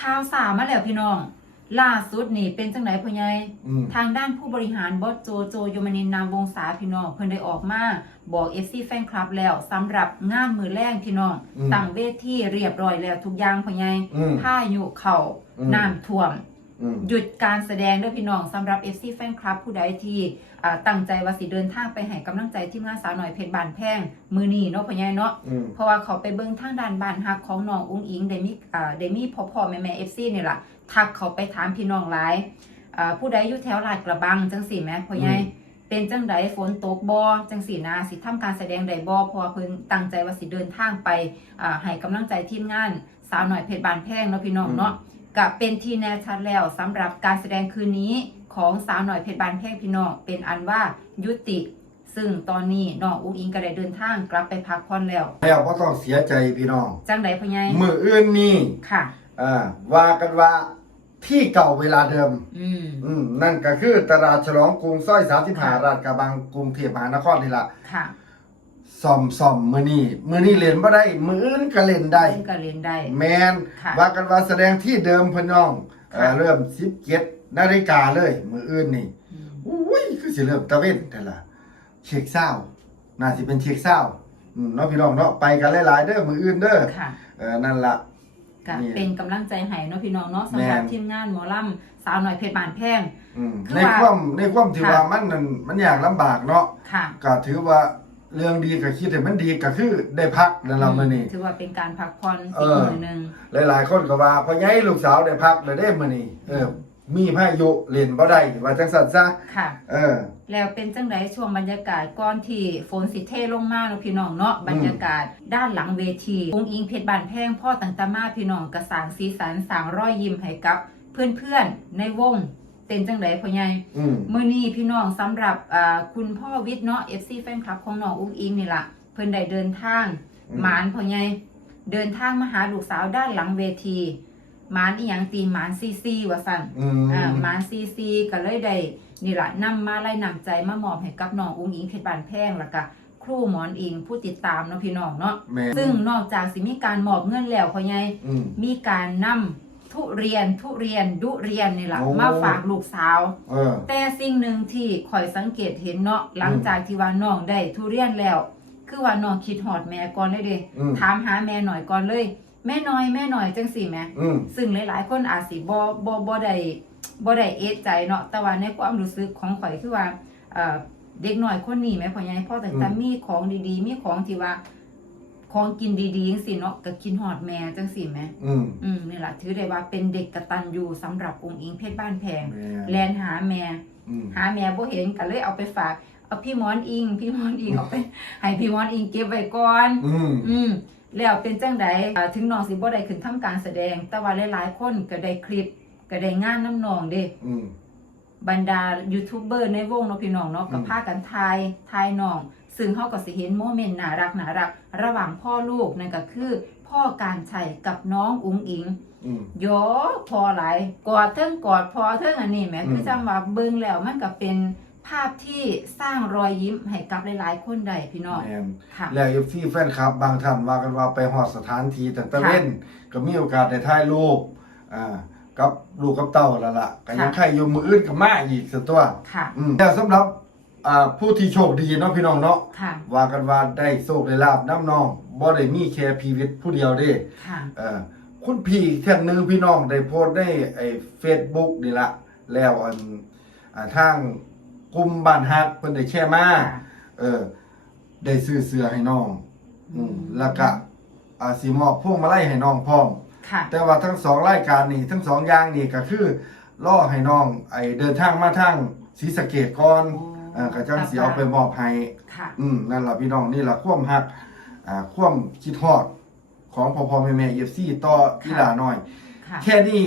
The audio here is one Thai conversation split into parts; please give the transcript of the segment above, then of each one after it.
ข่าวสารมาแล้วพี่น้อง ล่าสุดนี่เป็นจังไหนพ่อใหญ่อืม ทางด้านผู้บริหารบอสโจโจยมนินทร์นามวงศาพี่น้องเพิ่นได้ออกมาบอก FC แฟนคลับแล้วสำหรับงานมือแรงพี่น้องอืมตั้งเวทีเรียบร้อยแล้วทุกอย่างพ่อใหญ่อืมพายุเข้าอืม น้ำท่วมอืม หยุดการแสดงเด้วยพี่น้องสำหรับ FC แฟนคลับ ผู้ใดที่อ่าตั้งใจว่าสิเดินทางไปให้กำลังใจทีมงานสาวหน่อยเพชรบานแพงมือนี้เนาะพ่อใหญ่เนาะอืมเพราะว่าเขาไปเบิ่งทางด้านบ้านฮักของน้องอุ้งอิงเดมิอ่าเดมี่พ่อพ่อแม่แม่เอฟซีนี่ล่ะทักเขาไปถามพี่น้องหลายอ่าผู้ใดอยู่แถวลาดกระบังจังสี่แหม่พ่อใหญ่อืมเป็นจังใดฝนตกบ่จังสี่นะสิทำการแสดงใดบ่เพราะว่าเพิ่นตั้งใจว่าสิเดินทางไปอ่าให้กำลังใจทีมงาน สาวหน่อยเพชรบานแพงเนาะพี่น้องเนาะ ก็เป็นที่แน่ชัดแล้วสำหรับการแสดงคืนนี้ของสาวหน่อยเพชรบานแพงพี่น้องเป็นอันว่ายุติ ซึ่งตอนนี้น้องอุ้งอิงก็ได้เดินทางกลับไปพักผ่อนแล้ว แล้วก็ต้องเสียใจพี่น้อง จังใดพ่อใหญ่มืออื่นนี่ค่ะอ่าว่ากันว่าที่เก่าเวลาเดิม อืมอืมนั่นก็คือตลาดฉลองกรุงสร้อยสามสิบหาราชกระบังกรุงเทพมหานครนี่ละค่ะ ซ่อมซ่อมมือนี่มือนี่เล่นบ่ได้มืออื่นก็เล่นได้เล่นก็เล่นได้ แมนค่ะว่ากันว่าแสดงที่เดิมพี่น้องเอ่อค่ะ เริ่มสิบเจ็ดนาฬิกาเลย มืออื่นนี่อืมอุ้ยคือสิเริ่มตะเว้นแต่ละเช็คเศร้าน่าสิเป็นเช็คเศร้าอืมเนาะพี่น้องเนาะไปกันหลายๆเด้อมืออื่นเด้อค่ะ เออนั่นละก็นี่เป็นกำลังใจให้เนาะพี่น้องเนาะสำหรับแม่น ทีมงานหมอลำสาวหน่อยเพชรบานแพง อืมคือในว่าความในความที่ค่ะ ว่ามันนั่นมันอยากลำบากเนาะ ค่ะ ก็ถือว่า เรื่องดีก็คิดให้มันดีก็คือได้พักนั่นละมื้อนี้ ถือว่าเป็นการพักผ่อนเออีกอมือหนึงหลายๆ คนก็ว่าพอย้ายลูกสาวได้พักแล้วได้มื้อนี้เออ มีพายุเล่นบ่ได้ว่าจังซั่นซะค่ะ เออ แล้วเป็นจังไดช่วงบรรยากาศก่อนที่ฝนสิเทลงมาเนาะพี่น้องเนาะบรรยากาศด้านหลังเวทีองค์อิงเพชรบานแพงพ่อต่างตามาพี่น้องกระสางสีสันสร้างรอยยิ้มให้กับเพื่อนๆในวง เป็นจังไดพ่อใหญ่อืมมื่อนี้พี่น้องสำหรับอ่าคุณพ่อวิทย์เนาะ FC แฟนคลับของน้องอุ้งอิงนี่ล่ะ เพิ่นได้เดินทาง อืมหมานพ่อใหญ่เดินทางมาหาลูกสาวด้านหลังเวทีหมานอีหยังตีหมานซีซีว่าสั่น อืม อ่าหมานซีซีก็เลยได้นี่ล่ะนำมาไล่นำใจมามอบให้กับน้องอุ้งอิงเพชรบานแพงแล้วก็ครูหมอนอิงผู้ติดตามเนาะพี่น้องเนาะแม่น ซึ่งนอกจากสิมีการมอบเงินแล้วพ่อใหญ่อืมมีการนำ ทุเรียนทุเรียนดุเรียนนี่ล่ะโอ้ มาฝากลูกสาว เออ แต่สิ่งหนึ่งที่ข่อยสังเกตเห็นเนาะหลังจากที่ว่าน้องได้ทุเรียนแล้ว คือว่าน้องคิดหอดแม่ก่อนเลยเด้อืม ถามหาแม่หน่อยก่อนเลย แม่น้อยแม่หน่อยจังสิแม่ อืม ซึ่งหลายๆ คนอาจสิบ่บ่บ่ได้บ่ได้เอะใจเนาะแต่ว่าในความรู้สึกของข่อยคือว่าเอ่อเด็กน้อยคนนี้แม่พ่อใหญ่พ่อแต่แต่มีของดีๆ มีของที่ว่า ของกินดีๆจังซี่เนาะก็กินหอดแม่จังสิแม่อืมอืมนี่ล่ะถือได้ว่าเป็นเด็กกตัญญูสำหรับองค์อิงเพชรบ้านแพง แม่นแลนหาแม่ อืม หาแม่บ่เห็นก็เลยเอาไปฝาก เอาพี่หมอนอิง พี่หมอนอิงเอาไป ให้พี่หมอนอิงเก็บไว้ก่อน อืม อืมแล้วเป็นจังใดอ่าถึงน้องสิบ่ได้ขึ้นทำการแสดง แต่ว่าหลายๆคนก็ได้คลิปก็ได้งานน้ำน้องเด้ อืม บรรดายูทูบเบอร์ในวงเนาะพี่น้องเนาะก็อืม พากันทายทายน้องซึ่งเฮาก็สิเห็นโมเมนต์น่ารักน่ารัก ระหว่างพ่อลูกนั่นก็คือ พ่อการชัยกับน้องอุ๋งอิงอืม โยพอหลายกอดเทิงกอดพอเทิงอันนี้แหมอืม คือจังว่าเบิ่งแล้วมันก็เป็นภาพที่สร้างรอยยิ้มให้กับหลายๆคนได้พี่น้องแม่นค่ะ แล้วเอฟซีแฟนคลับบางท่านว่ากันว่าไปฮอดสถานที่แต่ตะค่ะเว้นก็มีโอกาสได้ถ่ายรูปอ่ากับลูกกับเต้าแล้วล่ะก็ยังค่ะ ใครอยู่มืออื่นก็มาอีกสตัว ค่ะ อืมแล้วสำหรับ อ่าผู้ที่โชคดีเนาะพี่น้องเนาะค่ะ ว่ากันว่าได้โชคได้ลาบน้ำน้องบ่ได้มีแค่พีวิทย์ผู้เดียวเด้ค่ะ เออคุณพี่แท่านหนึงพี่น้องได้โพสต์ในไอ้ Facebook นี่ละแล้วอันอ่าทางกลุ่มบ้านฮักเพิ่นได้แชร์มาค่ะเออ ได้ซื้อเสื้อให้น้องอืมอืมแล้วก็อาสิมอบพวงมาลัยให้น้องพร้อม ค่ะ แต่ว่าทั้งสองรายการนี่ทั้งสองอย่างนี่ก็คือล่อให้น้อง ไอเดินทางมาทางศรีสะเกดก่อน เอ่อก็จังสิเอาไปมอบให้ค่ะ อืมนั่นล่ะพี่น้องนี่ล่ะความฮักอ่าความคิดฮอดของพ่อพ่อแม่แม่ FC ต่อกีฬาน้อย ค่ะ แค่นี้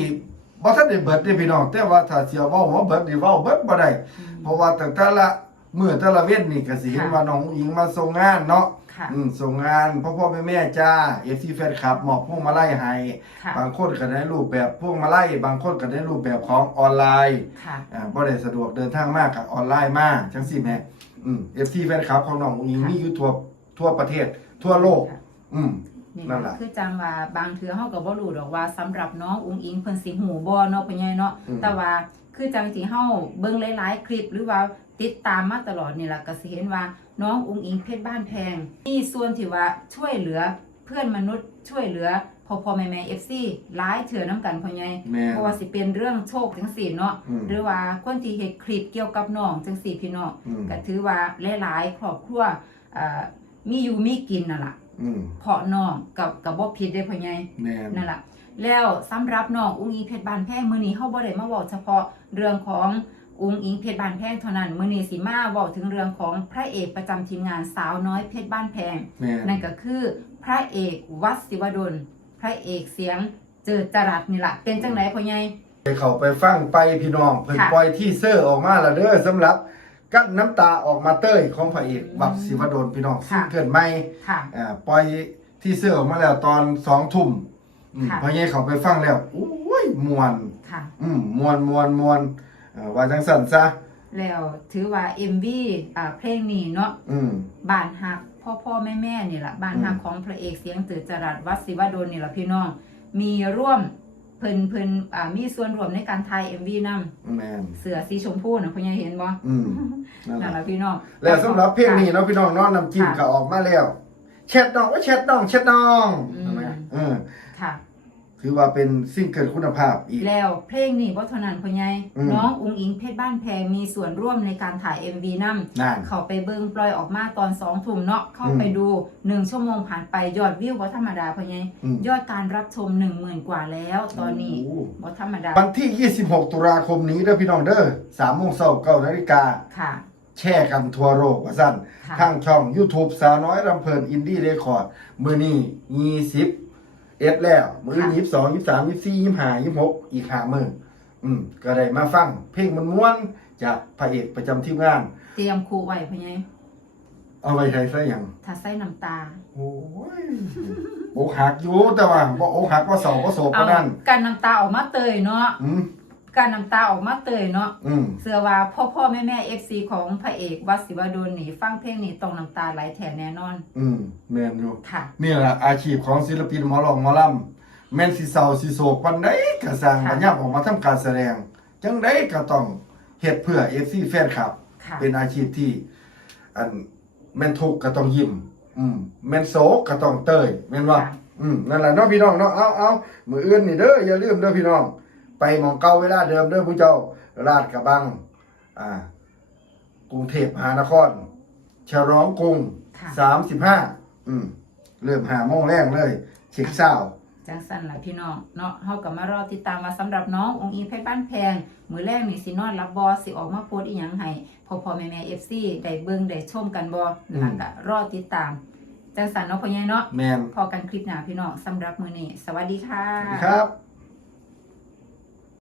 บ่ทันได้เบิดเด้พี่น้อง แต่ว่าถ้าสิเอาเว้าว่าเบิดนี่เว้าเบิดบ่ได้อืมเพราะว่าแต่แต่ละมื้อแต่ละเว้นนี่ก็สิเห็นค่ะ ว่าน้องหญิงมาส่งงานเนาะ ค่ะ อืมส่งงานพ่อพ่อแม่แม่จ้า FC แฟนคลับมอบพวงมาลัยให้ค่ะ บางคนก็ได้รูปแบบพวงมาลัยบางคนก็ได้รูปแบบของออนไลน์ค่ะ อ่าบ่ได้สะดวกเดินทางมากกับออนไลน์มากจังซี่แหม่อืม FC แฟนคลับของน้องหญิงค่ะ มีอยู่ทั่วทั่วประเทศ ทั่วโลกค่ะอืม นี่นั่นแหละคือจังว่าบางเทื่อเฮาก็บ่รู้ดอกว่าสำหรับน้องอุงอิงเพิ่นสิหูบ่เนาะพ่อใหญ่เนาะอืม แต่ว่าคือจังที่เฮาเบิ่งหลายๆ คลิปหรือว่าติดตามมาตลอดนี่ล่ะก็สิเห็นว่า น้องอุงอิงเพชรบ้านแพงมีส่วนที่ว่าช่วยเหลือเพื่อนมนุษย์ช่วยเหลือพ่อพ่อแม่แม่ FC หลายเถื่อนํกันพ่อใหญ่แม่นเพราะว่าสิเป็นเรื่องโชคจังซี่เนาะอืม หรือว่าคนที่เฮ็ดคลิปเกี่ยวกับน้องจังซี่พี่น้องอืมก็ถือว่าหลายๆครอบครัวเอ่อมีอยู่มีกินนั่นล่ะอืมเพราะน้องกับกับบ่ผิดเด้พ่อใหญ่ แม่น นั่นล่ะแล้วสำหรับน้องอุ้งอิงเพชรบานแพงมื้อนี้เฮาบ่ได้มาเว้าเฉพาะเรื่องของ อุ้งอิงเพชรบานแพงเท่านั้นมื้อนี้สิมาเว้าถึงเรื่องของพระเอกประจำทีมงานสาวน้อยเพชรบ้านแพงแม่นนั่นก็คือพระเอกวัดศิวดล พระเอกเสียงเจิดจรัสนี่ล่ะเป็นจังไดพ่อใหญ่ไปเข้าไปฟังไปพี่น้องเพิ่นค่ะปล่อยที่เซอร์ออกมาแล้วเด้อสำหรับกั้นน้ำตาออกมาเต้ยของพระเอกบักศิวดลพี่น้องซิงเกิลใหม่ค่ะอ่าปล่อยที่เซอร์ออกมาแล้วตอนสองทุ่มอืมค่ะพอเย่เข้าไปฟังแล้วโอ้ยมวนค่ะอืมมวนมวนมวน เอ่อว่าจังสั่นซะ แล้วถือว่า MV อ่าเพลงนี้เนาะอืม บ้านหักพ่อพ่อแม่แม่นี่แหละบ้านหักอืม ของพระเอกเสียงตือจรัสวัดศิวดลนี่แหละพี่น้อง มีร่วมเพิ่นเพิ่นอ่ามีส่วนร่วมในการถ่ายเอ็มวีนำแม่นเสือสีชมพูนะพ่อใหญ่เห็นบ่อืมนั่นนั่นแหแหละละพี่น้อง แล้วสำหรับเพลงนี้เนาะพี่น้องเนาะน้ำจิ้มค่ะก็ออกมาแล้วเช็ดน้องว่าเช็ดน้องเช็ดน้องอืม ใช่ไหมเออค่ะ ถือว่าเป็นซิงเกิลคุณภาพอีก แล้วเพลงนี้บ่เท่านั้นพ่อใหญ่อืมน้องอุงอิงเพชรบ้านแพงมีส่วนร่วมในการถ่าย MV นำนั่นเข้าไปเบิ่งปล่อยออกมาตอน2ทุ่มเนาะเข้าไปอืมดู 1 ชั่วโมงผ่านไปยอดวิวบ่ธรรมดาพ่อใหญ่อืม ยอดการรับชม 10,000 กว่าแล้วตอนนี้โอ้บ่ธรรมดาวันที่ 26 ตุลาคมนี้เด้อพี่น้องเด้อ3โมงเช้า9นาฬิกา ค่ะ แช่กันทั่วโลกว่าซั่นค่ะ ทางช่อง YouTube สาวน้อยรำเพลินอินดี้เรคคอร์ด มื้อนี้20 เอ็ดแล้วมื้อนี้22 23 24 25 26อีก5มื้ออืมก็ได้มาฟัง เพลงมันม่วนๆจากพระเอกประจำทีมงาน เตรียมครูไว้พ่อใหญ่เอาไว้ใช้ซะหยังถ้าใส่น้ำตา โอ้ยอกหักอยู่แต่ว่าบ่อกหักบ่เศร้าบ่โศกเอาปานนั้นการน้ำตาออกมาเตยเนาะ อืม การน้ำตาออกมาเตยเนาะอืมเสื้อว่าพ่อพ่อแม่แม่เอฟซีของพระเอกวัดศิวดลนี่ฟังเพลงนี้ต้องน้ำตาไหลแทนแน่นอน อืมแม่นอยู่ค่ะ นี่แหละอาชีพของศิลปินหมอลองหมอลำแม่นสิเศร้าสิโศกปานใดก็สร้างค่ะบัญญัติออกมาทำการแสดง จังไดก็ต้องเฮ็ดเพื่อ FC แฟนคลับ ค่ะ เป็นอาชีพที่ อันแม่นทุกข์ก็ต้องยิ้ม อืมแม่นโศกก็ต้องเตยแม่นว่า ค่ะ อืมนั่นแหละเนาะพี่น้องเนาะเอาเอามื้ออื่นนี่เด้ออย่าลืมเด้อพี่น้อง ไปหมองเก่าเวลาเดิมเด้อผู้เจ้าลาดกระบังอ่ากรุงเทพมหานคร ฉลองกรุงค่ะ สามสิบห้าอืมเริ่มหาโมงแรกเลยเช็คเช้า จังสันล่ะพี่น้องเนาะเฮาก็มารอติดตามว่าสำหรับน้ององค์อิงเพชรบ้านแพง มื้อแรกนี่สินอนรับบอสิออกมาโพสต์อีหยังให้พ่อพ่อแม่แม่ FC ได้เบิ่งได้ชมกันบ่อืมแล้วก็รอติดตาม จังสันเนาะพ่อใหญ่เนาะแมนพอกันคลิปหน้าพี่น้องสำหรับมื้อนี้สวัสดีค่ะ สวัสดีครับ